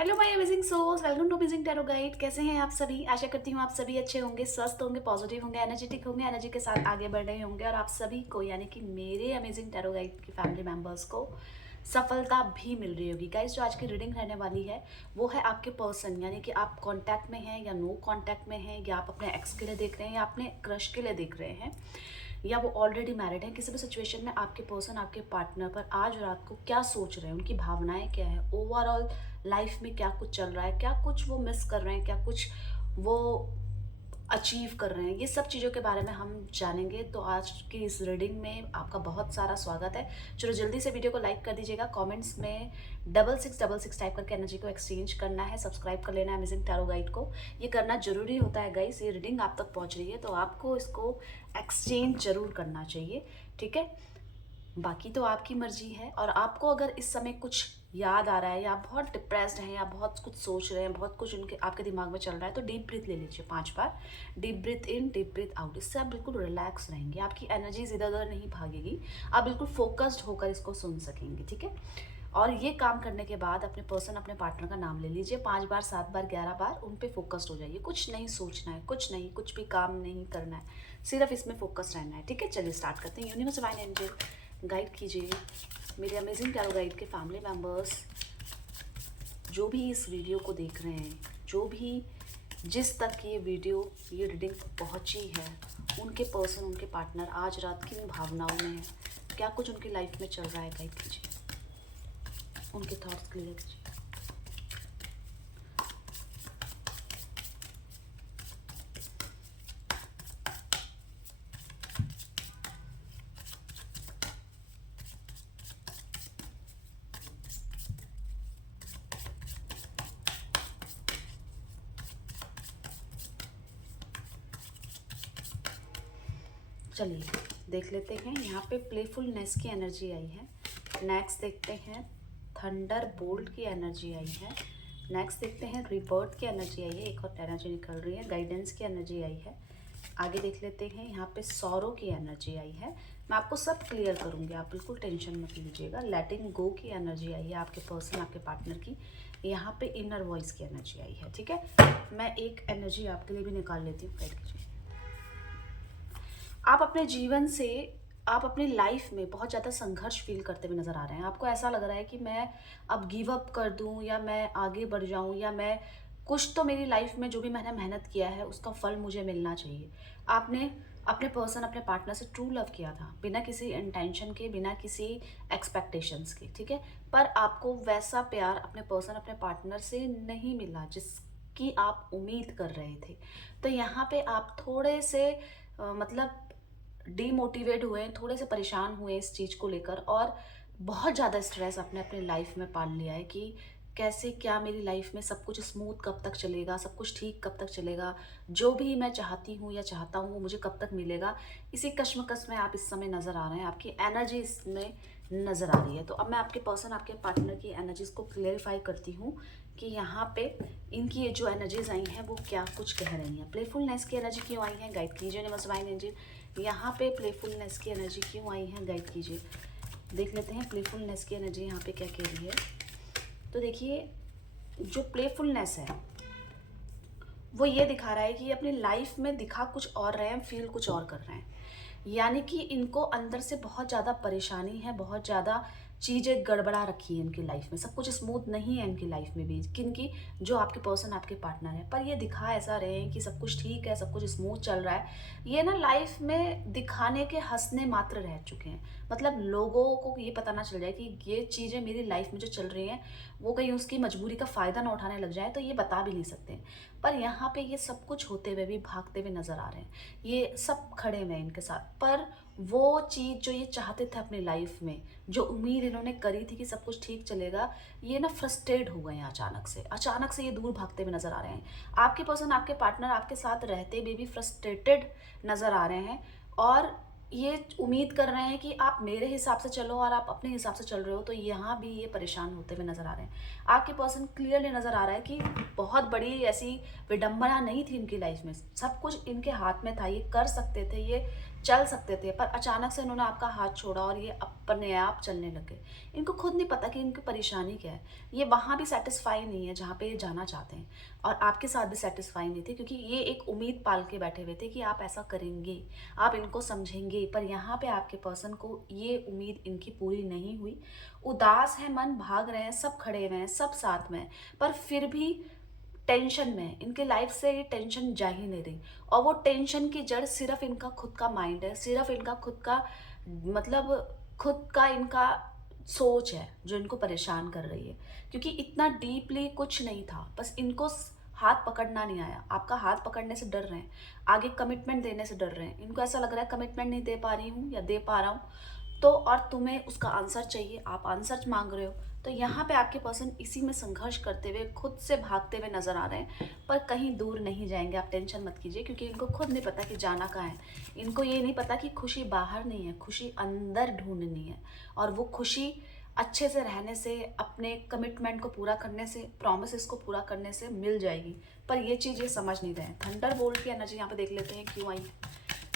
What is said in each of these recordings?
Hello my amazing souls, welcome to amazing tarot guide. कैसे हैं आप सभी? आशा करती हूँ आप सभी अच्छे होंगे, स्वस्थ होंगे, पॉजिटिव होंगे, एनर्जेटिक होंगे, एनर्जी के साथ आगे बढ़ रहे होंगे और आप सभी को यानी कि मेरे अमेजिंग टैरो गाइड की फैमिली मेंबर्स को सफलता भी मिल रही होगी। गाइस, जो आज की रीडिंग रहने वाली है वो है आपके पर्सन, यानी कि आप कांटेक्ट में हैं या नो कांटेक्ट में हैं, या आप अपने एक्स के लिए देख रहे हैं या अपने क्रश के लिए देख रहे हैं, या वो ऑलरेडी मैरिड है। किसी भी सिचुएशन में आपके पर्सन आपके पार्टनर पर आज रात को क्या सोच रहे हैं, उनकी भावनाएं क्या है, ओवरऑल लाइफ में क्या कुछ चल रहा है, क्या कुछ वो मिस कर रहे हैं, क्या कुछ वो अचीव कर रहे हैं, ये सब चीज़ों के बारे में हम जानेंगे। तो आज की इस रीडिंग में आपका बहुत सारा स्वागत है। चलो जल्दी से वीडियो को लाइक कर दीजिएगा, कमेंट्स में 6666 टाइप करके एनर्जी को एक्सचेंज करना है, सब्सक्राइब कर लेना है अमेजिंग टैरो गाइड को। ये करना जरूरी होता है गाइस। ये रीडिंग आप तक पहुंच रही है तो आपको इसको एक्सचेंज जरूर करना चाहिए, ठीक है। बाकी तो आपकी मर्जी है। और आपको अगर इस समय कुछ याद आ रहा है या आप बहुत डिप्रेस्ड हैं या बहुत कुछ सोच रहे हैं, बहुत कुछ उनके आपके दिमाग में चल रहा है, तो डीप ब्रीथ ले लीजिए 5 बार। डीप ब्रीथ इन, डीप ब्रीथ आउट। इससे आप बिल्कुल रिलैक्स रहेंगे, आपकी एनर्जीज इधर उधर नहीं भागेगी, आप बिल्कुल फोकस्ड होकर इसको सुन सकेंगे, ठीक है। और ये काम करने के बाद अपने पर्सन, अपने पार्टनर का नाम ले लीजिए 5 बार, 7 बार, 11 बार। उन पे फोकस्ड हो जाइए, कुछ नहीं सोचना है, कुछ नहीं, कुछ भी काम नहीं करना है, सिर्फ इसमें फोकस रहना है, ठीक है। चलिए स्टार्ट करते हैं। यूनिवर्स डिवाइन एंजल गाइड कीजिए मेरे अमेजिंग टैरो गाइड के फैमिली मेम्बर्स, जो भी इस वीडियो को देख रहे हैं, जो भी जिस तक ये वीडियो, ये रीडिंग पहुंची है, उनके पर्सन, उनके पार्टनर आज रात किन भावनाओं में है, क्या कुछ उनकी लाइफ में चल रहा है, गाइड कीजिए, उनके थॉट्स क्लियर कीजिए। चलिए देख लेते हैं। यहाँ पे प्लेफुलनेस की एनर्जी आई है। नेक्स्ट देखते हैं थंडर बोल्ट की एनर्जी आई है। नेक्स्ट देखते हैं रिबर्थ की एनर्जी आई है, एक और एनर्जी निकल रही है। गाइडेंस की एनर्जी आई है। आगे देख लेते हैं, यहाँ पे सौरो की एनर्जी आई है। मैं आपको सब क्लियर करूँगी, आप बिल्कुल टेंशन मत लीजिएगा। लेटिंग गो की एनर्जी आई है आपके पर्सन, आपके पार्टनर की। यहाँ पे इनर वॉइस की एनर्जी आई है, ठीक है। मैं एक एनर्जी आपके लिए भी निकाल लेती हूँ, गाइड कीजिए। आप अपने जीवन से, आप अपनी लाइफ में बहुत ज़्यादा संघर्ष फील करते हुए नज़र आ रहे हैं। आपको ऐसा लग रहा है कि मैं अब गिव अप कर दूं, या मैं आगे बढ़ जाऊं, या मैं कुछ तो मेरी लाइफ में जो भी मैंने मेहनत किया है उसका फल मुझे मिलना चाहिए। आपने अपने पर्सन, अपने पार्टनर से ट्रू लव किया था, बिना किसी इंटेंशन के, बिना किसी एक्सपेक्टेशंस के, ठीक है। पर आपको वैसा प्यार अपने पर्सन, अपने पार्टनर से नहीं मिला जिसकी आप उम्मीद कर रहे थे। तो यहाँ पे आप थोड़े से मतलब डीमोटिवेट हुए, थोड़े से परेशान हुए इस चीज़ को लेकर, और बहुत ज़्यादा स्ट्रेस आपने अपने लाइफ में पाल लिया है कि कैसे, क्या मेरी लाइफ में सब कुछ स्मूथ कब तक चलेगा, सब कुछ ठीक कब तक चलेगा, जो भी मैं चाहती हूँ या चाहता हूँ वो मुझे कब तक मिलेगा। इसी कश्मकश में आप इस समय नज़र आ रहे हैं, आपकी एनर्जी इसमें नज़र आ रही है। तो अब मैं आपके पर्सन, आपके पार्टनर की एनर्जीज को क्लेरिफाई करती हूँ कि यहाँ पे इनकी ये जो एनर्जीज आई हैं वो क्या कुछ कह रही हैं। प्लेफुलनेस की एनर्जी क्यों आई है, गाइड कीजिए यूनिवर्स डिवाइन एंजल। यहाँ पे प्लेफुलनेस की एनर्जी क्यों आई है, गाइड कीजिए। देख लेते हैं प्लेफुलनेस की एनर्जी यहाँ पे क्या कह रही है। तो देखिए, जो प्लेफुलनेस है वो ये दिखा रहा है कि ये अपनी लाइफ में दिखा कुछ और रहे हैं, फील कुछ और कर रहे हैं। यानी कि इनको अंदर से बहुत ज़्यादा परेशानी है, बहुत ज़्यादा चीज़ें गड़बड़ा रखी है इनकी लाइफ में, सब कुछ स्मूथ नहीं है इनकी लाइफ में भी, किनकी, जो आपके पर्सन, आपके पार्टनर है। पर ये दिखा ऐसा रहे हैं कि सब कुछ ठीक है, सब कुछ स्मूथ चल रहा है। ये ना लाइफ में दिखाने के हंसने मात्र रह चुके हैं। मतलब लोगों को ये पता ना चल जाए कि ये चीज़ें मेरी लाइफ में जो चल रही हैं वो कहीं उसकी मजबूरी का फ़ायदा ना उठाने लग जाए, तो ये बता भी नहीं सकते। पर यहाँ पे ये सब कुछ होते हुए भी भागते हुए नज़र आ रहे हैं, ये सब खड़े हुए हैं इनके साथ। पर वो चीज़ जो ये चाहते थे अपनी लाइफ में, जो उम्मीद इन्होंने करी थी कि सब कुछ ठीक चलेगा, ये ना फ्रस्ट्रेट हो गए हैं अचानक से ये दूर भागते हुए नज़र आ रहे हैं। आपके पर्सन, आपके पार्टनर आपके साथ रहते हुए भी फ्रस्ट्रेटेड नज़र आ रहे हैं, और ये उम्मीद कर रहे हैं कि आप मेरे हिसाब से चलो और आप अपने हिसाब से चल रहे हो, तो यहाँ भी ये परेशान होते हुए नज़र आ रहे हैं। आपके पर्सन क्लियरली नज़र आ रहा है कि बहुत बड़ी ऐसी विडंबना नहीं थी इनकी लाइफ में, सब कुछ इनके हाथ में था, ये कर सकते थे, ये चल सकते थे, पर अचानक से इन्होंने आपका हाथ छोड़ा और ये अपने आप चलने लग गए। इनको खुद नहीं पता कि इनकी परेशानी क्या है। ये वहाँ भी सैटिस्फाई नहीं है जहाँ पे ये जाना चाहते हैं, और आपके साथ भी सैटिस्फाई नहीं थे, क्योंकि ये एक उम्मीद पाल के बैठे हुए थे कि आप ऐसा करेंगे, आप इनको समझेंगे। पर यहाँ पे आपके पर्सन को ये उम्मीद इनकी पूरी नहीं हुई। उदास है मन, भाग रहे हैं, सब खड़े हुए हैं, सब साथ में हैं, पर फिर भी टेंशन में है। इनके लाइफ से ये टेंशन जा ही नहीं रही, और वो टेंशन की जड़ सिर्फ इनका खुद का माइंड है, सिर्फ इनका खुद का, मतलब खुद का इनका सोच है जो इनको परेशान कर रही है। क्योंकि इतना डीपली कुछ नहीं था, बस इनको हाथ पकड़ना नहीं आया। आपका हाथ पकड़ने से डर रहे हैं, आगे कमिटमेंट देने से डर रहे हैं। इनको ऐसा लग रहा है कमिटमेंट नहीं दे पा रही हूँ या दे पा रहा हूँ, तो और तुम्हें उसका आंसर चाहिए, आप आंसर मांग रहे हो। तो यहाँ पे आपके पर्सन इसी में संघर्ष करते हुए, खुद से भागते हुए नजर आ रहे हैं, पर कहीं दूर नहीं जाएंगे, आप टेंशन मत कीजिए, क्योंकि इनको खुद नहीं पता कि जाना कहाँ है। इनको ये नहीं पता कि खुशी बाहर नहीं है, खुशी अंदर ढूंढनी है, और वो खुशी अच्छे से रहने से, अपने कमिटमेंट को पूरा करने से, प्रॉमिसेस को पूरा करने से मिल जाएगी। पर ये चीज़ ये समझ नहीं रहे हैं। थंडर बोल्ट की एनर्जी यहाँ पे देख लेते हैं क्यों आई।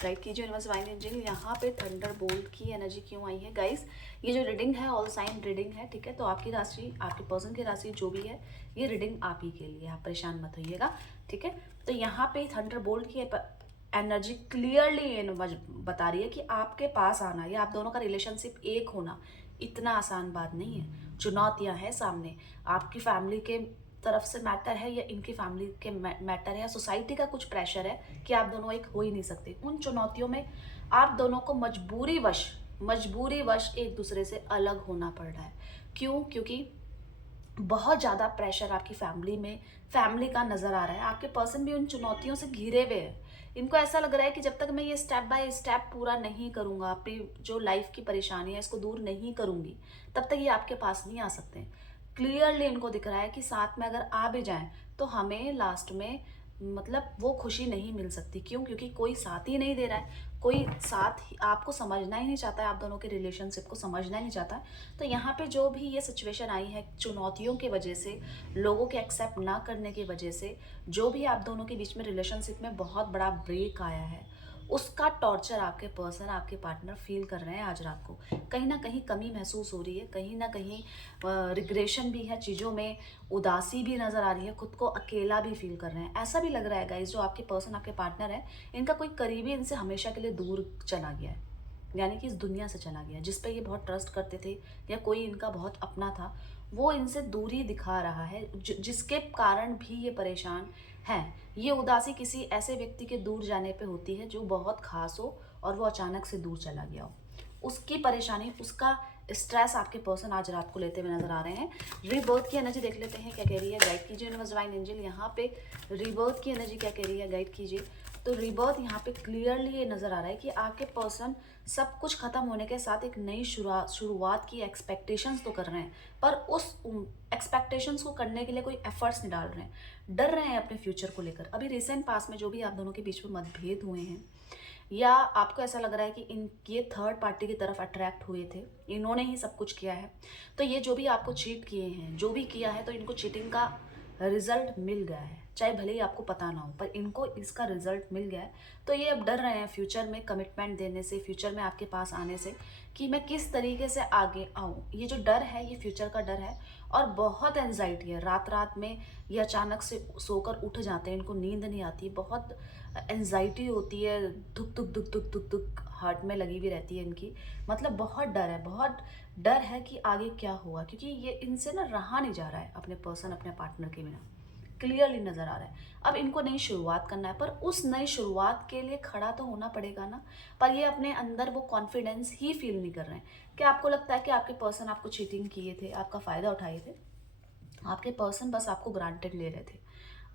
गाइड कीजिए यूनिवर्स डिवाइन एंजल, यहाँ पे थंडर बोल्ट की एनर्जी क्यों आई है गाइस। ये जो रीडिंग है ऑल साइन रीडिंग है, ठीक है। तो आपकी राशि, आपके पर्सन की राशि जो भी है, ये रीडिंग आप ही के लिए, आप परेशान मत होइएगा, ठीक है। तो यहाँ पे थंडर बोल्ट की एनर्जी क्लियरली बता रही है कि आपके पास आना या आप दोनों का रिलेशनशिप एक होना इतना आसान बात नहीं है। चुनौतियां हैं सामने, आपकी फैमिली के तरफ से मैटर है, या इनकी फैमिली के मैटर है, या सोसाइटी का कुछ प्रेशर है कि आप दोनों एक हो ही नहीं सकते। उन चुनौतियों में आप दोनों को मजबूरी वश एक दूसरे से अलग होना पड़ रहा है। क्यों? क्योंकि बहुत ज़्यादा प्रेशर आपकी फैमिली में, फैमिली का नज़र आ रहा है। आपके पर्सन भी उन चुनौतियों से घिरे हुए हैं। इनको ऐसा लग रहा है कि जब तक मैं ये स्टेप बाय स्टेप पूरा नहीं करूँगा, अपनी जो लाइफ की परेशानी है इसको दूर नहीं करूँगी, तब तक ये आपके पास नहीं आ सकते। क्लियरली इनको दिख रहा है कि साथ में अगर आ भी जाएं तो हमें लास्ट में, मतलब वो खुशी नहीं मिल सकती। क्यों? क्योंकि कोई साथ ही नहीं दे रहा है, कोई साथ ही आपको समझना ही नहीं चाहता है, आप दोनों के रिलेशनशिप को समझना ही नहीं चाहता है। तो यहाँ पे जो भी ये सिचुएशन आई है चुनौतियों की वजह से, लोगों के एक्सेप्ट ना करने की वजह से, जो भी आप दोनों के बीच में रिलेशनशिप में बहुत बड़ा ब्रेक आया है, उसका टॉर्चर आपके पर्सन, आपके पार्टनर फील कर रहे हैं आज रात को। कहीं ना कहीं कमी महसूस हो रही है, कहीं ना कहीं रिग्रेशन भी है, चीज़ों में उदासी भी नज़र आ रही है, खुद को अकेला भी फील कर रहे हैं। ऐसा भी लग रहा है गाइस, जो आपके पर्सन, आपके पार्टनर है, इनका कोई करीबी इनसे हमेशा के लिए दूर चला गया है, यानी कि इस दुनिया से चला गया, जिस पे ये बहुत ट्रस्ट करते थे या कोई इनका बहुत अपना था, वो इनसे दूरी दिखा रहा है, जिसके कारण भी ये परेशान हैं। ये उदासी किसी ऐसे व्यक्ति के दूर जाने पे होती है जो बहुत खास हो और वो अचानक से दूर चला गया हो। उसकी परेशानी, उसका स्ट्रेस आपके पर्सन आज रात को लेते हुए नजर आ रहे हैं। रीबर्थ की एनर्जी देख लेते हैं क्या कह रही है, गाइड कीजिए यूनिवर्स डिवाइन एंजल। यहाँ पे रीबर्थ की एनर्जी क्या कह रही है, गाइड कीजिए। तो रीबर्थ यहाँ पे क्लियरली ये नजर आ रहा है कि आपके पर्सन सब कुछ खत्म होने के साथ एक नई शुरुआत की एक्सपेक्टेशंस तो कर रहे हैं, पर उस एक्सपेक्टेशंस को करने के लिए कोई एफर्ट्स नहीं डाल रहे हैं, डर रहे हैं अपने फ्यूचर को लेकर। अभी रिसेंट पास में जो भी आप दोनों के बीच में मतभेद हुए हैं, या आपको ऐसा लग रहा है कि ये थर्ड पार्टी की तरफ अट्रैक्ट हुए थे, इन्होंने ही सब कुछ किया है, तो ये जो भी आपको चीट किए हैं, जो भी किया है, तो इनको चीटिंग का रिजल्ट मिल गया है, चाहे भले ही आपको पता ना हो, पर इनको इसका रिजल्ट मिल गया है। तो ये अब डर रहे हैं फ्यूचर में कमिटमेंट देने से, फ्यूचर में आपके पास आने से, कि मैं किस तरीके से आगे आऊँ। ये जो डर है, ये फ्यूचर का डर है, और बहुत एनजाइटी है। रात रात में ये अचानक से सोकर उठ जाते हैं, इनको नींद नहीं आती, बहुत एनजाइटी होती है, धुक धुक धुक धुक धुक धुक हार्ट में लगी हुई रहती है इनकी। मतलब बहुत डर है, बहुत डर है कि आगे क्या होगा, क्योंकि ये इनसे ना रहा नहीं जा रहा है अपने पर्सन, अपने पार्टनर के बिना। क्लियरली नजर आ रहा है अब इनको नई शुरुआत करना है, पर उस नई शुरुआत के लिए खड़ा तो होना पड़ेगा ना। पर ये अपने अंदर वो कॉन्फिडेंस ही फील नहीं कर रहे हैं। क्या आपको लगता है कि आपके पर्सन आपको चीटिंग किए थे, आपका फायदा उठाए थे? आपके पर्सन बस आपको ग्रांटेड ले रहे थे।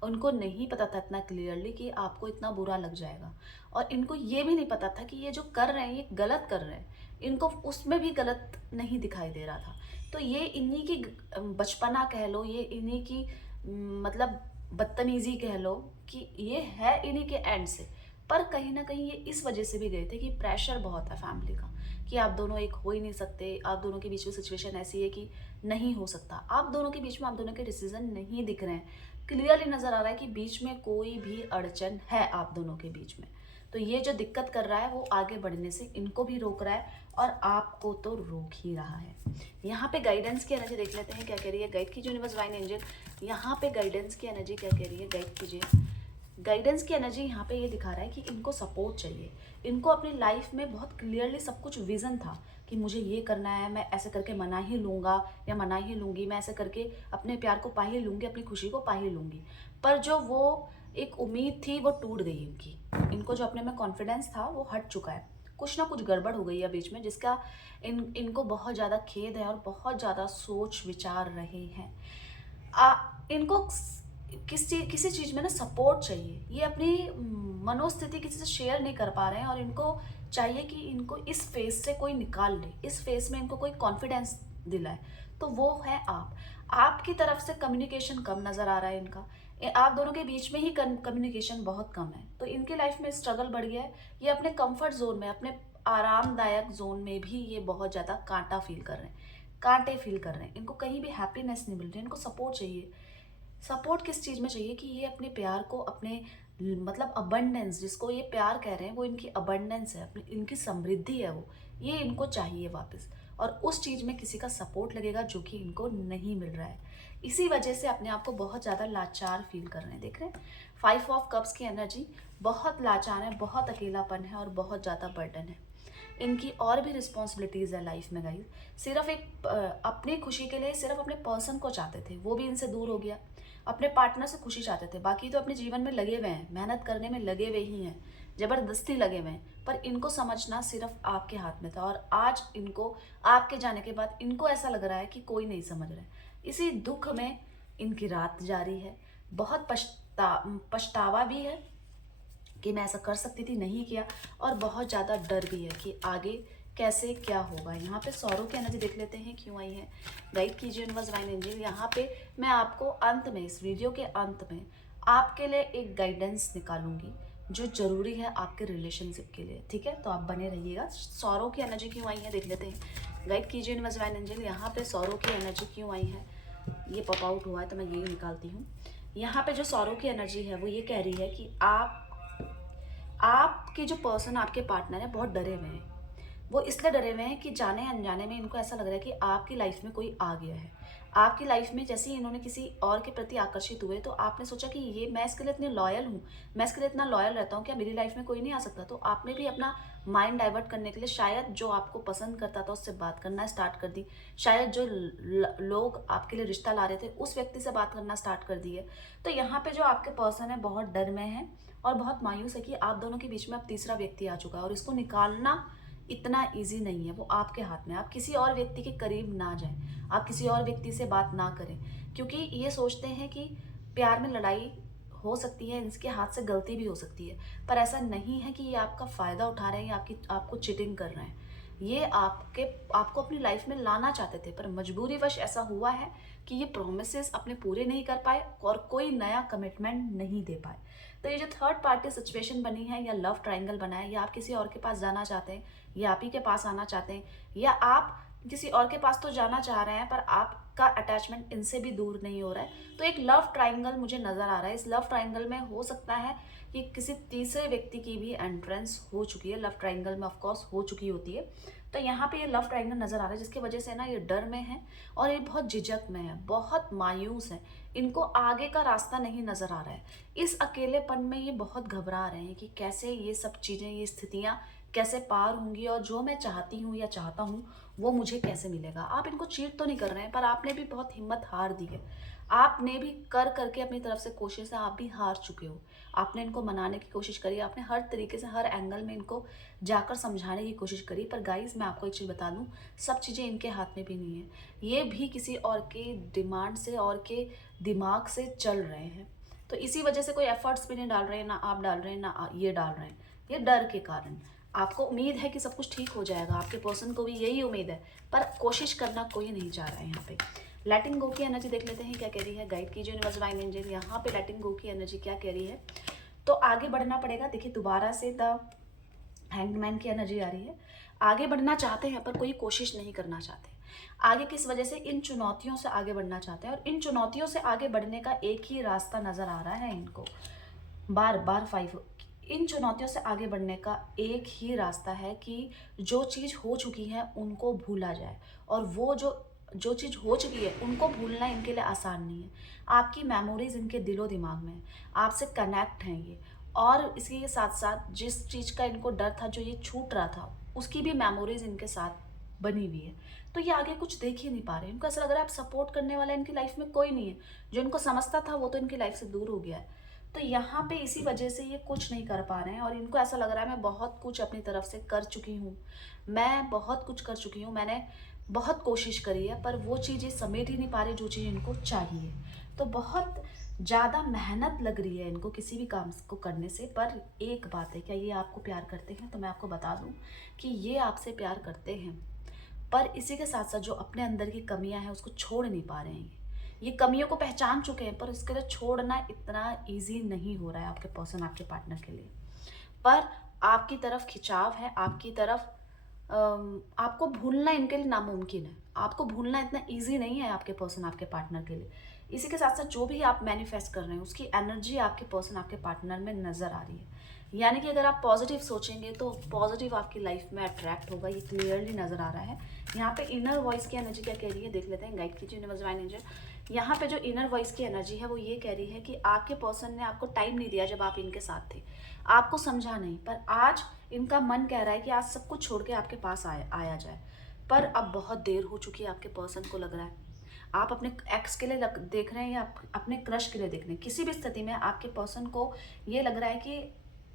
उनको नहीं पता था इतना क्लियरली कि आपको इतना बुरा लग जाएगा, और इनको ये भी नहीं पता था कि ये जो कर रहे हैं ये गलत कर रहे हैं। इनको उसमें भी गलत नहीं दिखाई दे रहा था। तो ये इन्हीं की बचपना कह लो, ये इन्हीं की मतलब बदतमीजी कह लो, कि ये है इन्हीं के एंड से। पर कहीं ना कहीं ये इस वजह से भी गए थे कि प्रेशर बहुत है फैमिली का, कि आप दोनों एक हो ही नहीं सकते, आप दोनों के बीच में सिचुएशन ऐसी है कि नहीं हो सकता, आप दोनों के बीच में, आप दोनों के डिसीजन नहीं दिख रहे हैं। क्लियरली नजर आ रहा है कि बीच में कोई भी अड़चन है आप दोनों के बीच में। तो ये जो दिक्कत कर रहा है वो आगे बढ़ने से इनको भी रोक रहा है और आपको तो रोक ही रहा है। यहाँ पे गाइडेंस की एनर्जी देख लेते हैं क्या कह रही है। गाइड कीजिए यूनिवर्स डिवाइन एंजल, यहाँ पे गाइडेंस की एनर्जी क्या कह रही है, गाइड कीजिए। गाइडेंस की एनर्जी यहाँ पे ये दिखा रहा है कि इनको सपोर्ट चाहिए। इनको अपनी लाइफ में बहुत क्लियरली सब कुछ विजन था कि मुझे ये करना है, मैं ऐसे करके मना ही लूँगा या मना ही लूँगी, मैं ऐसे करके अपने प्यार को पा ही लूँगी, अपनी खुशी को पा ही लूँगी। पर जो वो एक उम्मीद थी वो टूट गई इनकी। इनको जो अपने में कॉन्फिडेंस था वो हट चुका है। कुछ ना कुछ गड़बड़ हो गई है बीच में, जिसका इनको बहुत ज़्यादा खेद है और बहुत ज़्यादा सोच विचार रहे हैं। इनको किसी चीज़ में ना सपोर्ट चाहिए। ये अपनी मनोस्थिति किसी से शेयर नहीं कर पा रहे हैं और इनको चाहिए कि इनको इस फेस से कोई निकाल ले, इस फेस में इनको कोई कॉन्फिडेंस दिलाए। तो वो है आप। आपकी तरफ से कम्युनिकेशन कम नज़र आ रहा है इनका। आप दोनों के बीच में ही कम्युनिकेशन बहुत कम है। तो इनकी लाइफ में स्ट्रगल बढ़ गया है। ये अपने कंफर्ट जोन में, अपने आरामदायक जोन में भी ये बहुत ज़्यादा कांटा फील कर रहे हैं, कांटे फील कर रहे हैं। इनको कहीं भी हैप्पीनेस नहीं मिल रही। इनको सपोर्ट चाहिए। सपोर्ट किस चीज़ में चाहिए कि ये अपने प्यार को, अपने मतलब अबंडेंस, जिसको ये प्यार कह रहे हैं वो इनकी अबंडेंस है, अपनी इनकी समृद्धि है, वो ये इनको चाहिए वापस। और उस चीज़ में किसी का सपोर्ट लगेगा जो कि इनको नहीं मिल रहा है। इसी वजह से अपने आप को बहुत ज़्यादा लाचार फील कर रहे हैं। देख रहे हैं 5 ऑफ कप्स की एनर्जी, बहुत लाचार है, बहुत अकेलापन है और बहुत ज़्यादा बर्डन है। इनकी और भी रिस्पॉन्सिबिलिटीज़ है लाइफ में गाइस। सिर्फ एक अपनी खुशी के लिए सिर्फ अपने पर्सन को चाहते थे, वो भी इनसे दूर हो गया। अपने पार्टनर से खुशी चाहते थे, बाकी तो अपने जीवन में लगे हुए हैं, मेहनत करने में लगे हुए ही हैं, ज़बरदस्ती लगे हुए हैं। पर इनको समझना सिर्फ आपके हाथ में था और आज इनको आपके जाने के बाद इनको ऐसा लग रहा है कि कोई नहीं समझ रहा है। इसी दुख में इनकी रात जारी है। बहुत पछतावा भी है कि मैं ऐसा कर सकती थी, नहीं किया, और बहुत ज़्यादा डर भी है कि आगे कैसे क्या होगा। यहाँ पे सौरों की एनर्जी देख लेते हैं क्यों आई है। गाइड कीजिए यूनिवर्स डिवाइन एंजल। यहाँ पे मैं आपको अंत में, इस वीडियो के अंत में आपके लिए एक गाइडेंस निकालूंगी जो ज़रूरी है आपके रिलेशनशिप के लिए, ठीक है। तो आप बने रहिएगा। सौरों की एनर्जी क्यों आई है देख लेते हैं। गाइड कीजिए यूनिवर्स डिवाइन एंजल। यहाँ पे सौरों की एनर्जी क्यों आई है, ये पॉप आउट हुआ है तो मैं यही निकालती हूँ। यहाँ पे जो सौरों की एनर्जी है वो ये कह रही है कि आपके जो पर्सन, आपके पार्टनर है, बहुत डरे हुए हैं। वो इसलिए डरे हुए हैं कि जाने अनजाने में इनको ऐसा लग रहा है कि आपकी लाइफ में कोई आ गया है। आपकी लाइफ में जैसे ही इन्होंने किसी और के प्रति आकर्षित हुए तो आपने सोचा कि ये, मैं इसके लिए इतनी लॉयल हूँ, मैं इसके लिए इतना लॉयल रहता हूँ, क्या मेरी लाइफ में कोई नहीं आ सकता। तो आपने भी अपना माइंड डाइवर्ट करने के लिए शायद जो आपको पसंद करता था उससे बात करना स्टार्ट कर दी। शायद जो लोग आपके लिए रिश्ता ला रहे थे उस व्यक्ति से बात करना स्टार्ट कर दी है। तो यहाँ पे जो आपके पर्सन है बहुत डर में है और बहुत मायूस है कि आप दोनों के बीच में अब तीसरा व्यक्ति आ चुका है और इसको निकालना इतना इजी नहीं है। वो आपके हाथ में। आप किसी और व्यक्ति के करीब ना जाएं, आप किसी और व्यक्ति से बात ना करें, क्योंकि ये सोचते हैं कि प्यार में लड़ाई हो सकती है, इसके हाथ से गलती भी हो सकती है। पर ऐसा नहीं है कि ये आपका फ़ायदा उठा रहे हैं या आपको चीटिंग कर रहे हैं। ये आपको अपनी लाइफ में लाना चाहते थे, पर मजबूरीवश ऐसा हुआ है कि ये प्रोमिसेस अपने पूरे नहीं कर पाए और कोई नया कमिटमेंट नहीं दे पाए। तो ये जो थर्ड पार्टी सिचुएशन बनी है या लव ट्रायंगल बना है, या आप किसी और के पास जाना चाहते हैं या आप ही के पास आना चाहते हैं, या आप किसी और के पास तो जाना चाह रहे हैं पर आपका अटैचमेंट इनसे भी दूर नहीं हो रहा है। तो एक लव ट्रायंगल मुझे नज़र आ रहा है। इस लव ट्रायंगल में हो सकता है कि किसी तीसरे व्यक्ति की भी एंट्रेंस हो चुकी है। लव ट्रायंगल में ऑफकोर्स हो चुकी होती है। तो यहाँ पे ये लव ट्रायंगल नज़र आ रहा है जिसकी वजह से ना ये डर में है और ये बहुत झिझक में है, बहुत मायूस है। इनको आगे का रास्ता नहीं नज़र आ रहा है। इस अकेलेपन में ये बहुत घबरा रहे हैं कि कैसे ये सब चीज़ें, ये स्थितियाँ कैसे पार होंगी और जो मैं चाहती हूँ या चाहता हूँ वो मुझे कैसे मिलेगा। आप इनको चीट तो नहीं कर रहे हैं, पर आपने भी बहुत हिम्मत हार दी है। आपने भी कर करके अपनी तरफ से कोशिश है, आप भी हार चुके हो। आपने इनको मनाने की कोशिश करी, आपने हर तरीके से, हर एंगल में इनको जाकर समझाने की कोशिश करी। पर गाइस, मैं आपको एक चीज़ बता दूं, सब चीज़ें इनके हाथ में भी नहीं है। ये भी किसी और के डिमांड से और के दिमाग से चल रहे हैं। तो इसी वजह से कोई एफर्ट्स भी नहीं डाल रहे हैं, ना आप डाल रहे हैं, ना ये डाल रहे हैं। ये डर के कारण। आपको उम्मीद है कि सब कुछ ठीक हो जाएगा, आपके पर्सन को भी यही उम्मीद है, पर कोशिश करना कोई नहीं चाह रहा है। यहाँ पे लेटिंग गो की एनर्जी देख लेते हैं क्या कह रही है। गाइड कीजिए यूनिवर्स डिवाइन एंजल। यहाँ पे लेटिंग गो की एनर्जी क्या कह रही है। तो आगे बढ़ना पड़ेगा। देखिए, दोबारा से द हैंगमैन की एनर्जी आ रही है। आगे बढ़ना चाहते हैं पर कोई कोशिश नहीं करना चाहते। आगे किस वजह से? इन चुनौतियों से आगे बढ़ना चाहते हैं और इन चुनौतियों से आगे बढ़ने का एक ही रास्ता नजर आ रहा है इनको। बार बार 5 इन चुनौतियों से आगे बढ़ने का एक ही रास्ता है कि जो चीज़ हो चुकी है उनको भूला जाए, और वो जो जो चीज़ हो चुकी है उनको भूलना इनके लिए आसान नहीं है। आपकी मेमोरीज़ इनके दिलो-दिमाग में है, आपसे कनेक्ट हैं ये, और इसी के साथ-साथ जिस चीज़ का इनको डर था, जो ये छूट रहा था, उसकी भी मेमोरीज़ इनके साथ बनी हुई है। तो ये आगे कुछ देख ही नहीं पा रहे हैं। इनको ऐसा लग रहा है अब सपोर्ट करने वाला इनकी लाइफ़ में कोई नहीं है। जो इनको समझता था वो तो इनकी लाइफ़ से दूर हो गया है। तो यहाँ पे इसी वजह से ये कुछ नहीं कर पा रहे हैं, और इनको ऐसा लग रहा है मैं बहुत कुछ अपनी तरफ से कर चुकी हूँ। मैं बहुत कुछ कर चुकी हूँ, मैंने बहुत कोशिश करी है, पर वो चीज़ ये समेट ही नहीं पा रही जो चीज़ इनको चाहिए। तो बहुत ज़्यादा मेहनत लग रही है इनको किसी भी काम को करने से। पर एक बात है, क्या ये आपको प्यार करते हैं? तो मैं आपको बता दूँ कि ये आपसे प्यार करते हैं, पर इसी के साथ-साथ जो अपने अंदर की कमियाँ हैं उसको छोड़ नहीं पा रहे हैं ये। ये कमियों को पहचान चुके हैं, पर उसके लिए छोड़ना इतना ईज़ी नहीं हो रहा है आपके पर्सन, आपके पार्टनर के लिए। पर आपकी तरफ खिंचाव है, आपकी तरफ आपको भूलना इनके लिए नामुमकिन है। आपको भूलना इतना ईज़ी नहीं है आपके पर्सन, आपके पार्टनर के लिए। इसी के साथ-साथ जो भी आप मैनिफेस्ट कर रहे हैं उसकी एनर्जी आपके पर्सन, आपके पार्टनर में नज़र आ रही है। यानी कि अगर आप पॉजिटिव सोचेंगे तो पॉजिटिव आपकी लाइफ में अट्रैक्ट होगा, ये क्लियरली नज़र आ रहा है। यहाँ पे इनर वॉइस की एनर्जी क्या कह रही है देख लेते हैं, गाइड कीजिए यूनिवर्स डिवाइन एंजल। यहाँ पे जो इनर वॉइस की एनर्जी है वो ये कह रही है कि आपके पर्सन ने आपको टाइम नहीं दिया जब आप इनके साथ थे, आपको समझा नहीं, पर आज इनका मन कह रहा है कि आज सब कुछ छोड़ के आपके पास आया जाए। पर अब बहुत देर हो चुकी है, आपके पर्सन को लग रहा है। आप अपने एक्स के लिए देख रहे हैं या अपने क्रश के लिए देख रहे हैं, किसी भी स्थिति में आपके पर्सन को ये लग रहा है कि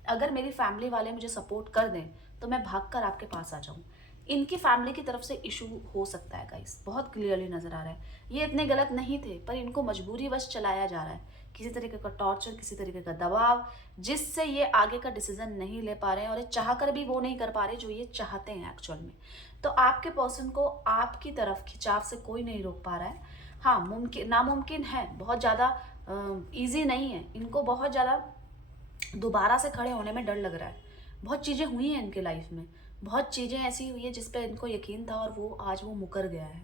अगर मेरी फैमिली वाले मुझे सपोर्ट कर दें तो मैं भागकर आपके पास आ जाऊं। इनकी फैमिली की तरफ से इशू हो सकता है गाइस, बहुत क्लियरली नजर आ रहा है। ये इतने गलत नहीं थे, पर इनको मजबूरी वश चलाया जा रहा है, किसी तरीके का टॉर्चर, किसी तरीके का दबाव, जिससे ये आगे का डिसीजन नहीं ले पा रहे हैं, और ये चाह कर भी वो नहीं कर पा रहे जो ये चाहते हैं एक्चुअल में। तो आपके पर्सन को आपकी तरफ खिंचाव से कोई नहीं रोक पा रहा है। हाँ, मुमकिन नामुमकिन है, बहुत ज़्यादा ईजी नहीं है। इनको बहुत ज़्यादा दोबारा से खड़े होने में डर लग रहा है। बहुत चीज़ें हुई हैं इनके लाइफ में, बहुत चीज़ें ऐसी हुई है जिस पे इनको यकीन था और वो आज वो मुकर गया है।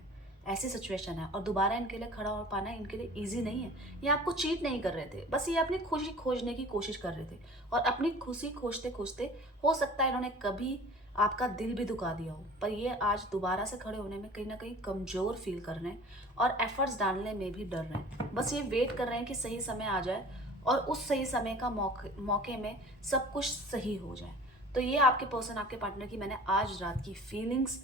ऐसी सिचुएशन है, और दोबारा इनके लिए खड़ा हो पाना इनके लिए ईज़ी नहीं है। ये आपको चीट नहीं कर रहे थे, बस ये अपनी खुशी खोजने की कोशिश कर रहे थे, और अपनी खुशी खोजते-खोजते हो सकता है इन्होंने कभी आपका दिल भी दुखा दिया हो। पर ये आज दोबारा से खड़े होने में कहीं न कहीं कमज़ोर फ़ील कर रहे हैं, और एफ़र्ट्स डालने में भी डर रहे हैं। बस ये वेट कर रहे हैं कि सही समय आ जाए, और उस सही समय का मौके में सब कुछ सही हो जाए। तो ये आपके पर्सन, आपके पार्टनर की मैंने आज रात की फीलिंग्स,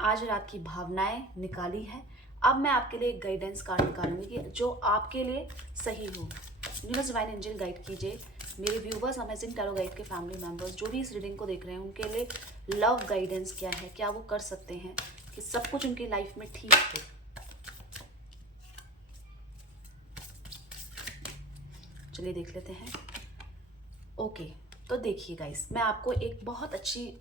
आज रात की भावनाएं निकाली है। अब मैं आपके लिए एक गाइडेंस कार्ड निकालूंगी कि जो आपके लिए सही हो। यूनिवर्स डिवाइन एंजल गाइड कीजिए मेरे व्यूवर्स, अमेजिंग टैरो गाइड के फैमिली मेंबर्स जो भी इस रीडिंग को देख रहे हैं, उनके लिए लव गाइडेंस क्या है, क्या वो कर सकते हैं कि सब कुछ उनकी लाइफ में ठीक हो। चलिए देख लेते हैं। ओके, तो देखिए गाइस, मैं आपको एक बहुत अच्छी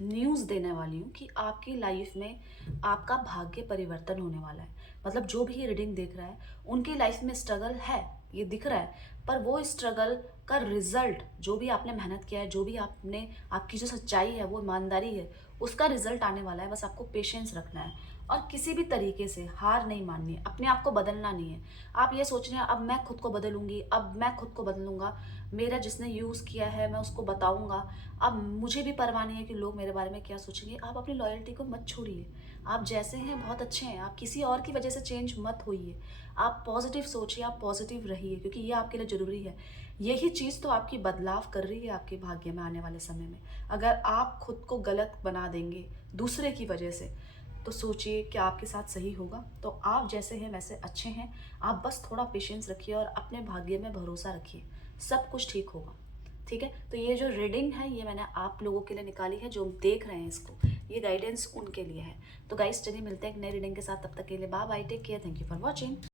न्यूज़ देने वाली हूँ कि आपकी लाइफ में आपका भाग्य परिवर्तन होने वाला है। मतलब जो भी ये रीडिंग देख रहा है, उनकी लाइफ में स्ट्रगल है, ये दिख रहा है, पर वो स्ट्रगल का रिजल्ट, जो भी आपने मेहनत किया है, जो भी आपने, आपकी जो सच्चाई है, वो ईमानदारी है, उसका रिजल्ट आने वाला है। बस आपको पेशेंस रखना है, और किसी भी तरीके से हार नहीं माननी है, अपने आप को बदलना नहीं है। आप ये सोच रहे हैं अब मैं खुद को बदलूंगी, अब मैं खुद को बदलूंगा, मेरा जिसने यूज़ किया है मैं उसको बताऊंगा, अब मुझे भी परवाह नहीं है कि लोग मेरे बारे में क्या सोचेंगे। आप अपनी लॉयल्टी को मत छोड़िए। आप जैसे हैं बहुत अच्छे हैं, आप किसी और की वजह से चेंज मत होइए। आप पॉजिटिव सोचिए, आप पॉजिटिव रहिए, क्योंकि ये आपके लिए ज़रूरी है। यही चीज़ तो आपकी बदलाव कर रही है आपके भाग्य में आने वाले समय में। अगर आप खुद को गलत बना देंगे दूसरे की वजह से, तो सोचिए कि आपके साथ सही होगा। तो आप जैसे हैं वैसे अच्छे हैं, आप बस थोड़ा पेशेंस रखिए और अपने भाग्य में भरोसा रखिए, सब कुछ ठीक होगा। ठीक है, तो ये जो रीडिंग है ये मैंने आप लोगों के लिए निकाली है जो देख रहे हैं इसको, ये गाइडेंस उनके लिए है। तो गाइस चलिए मिलते हैं एक नई रीडिंग के साथ, तब तक के लिए bye bye, take care, thank you for watching.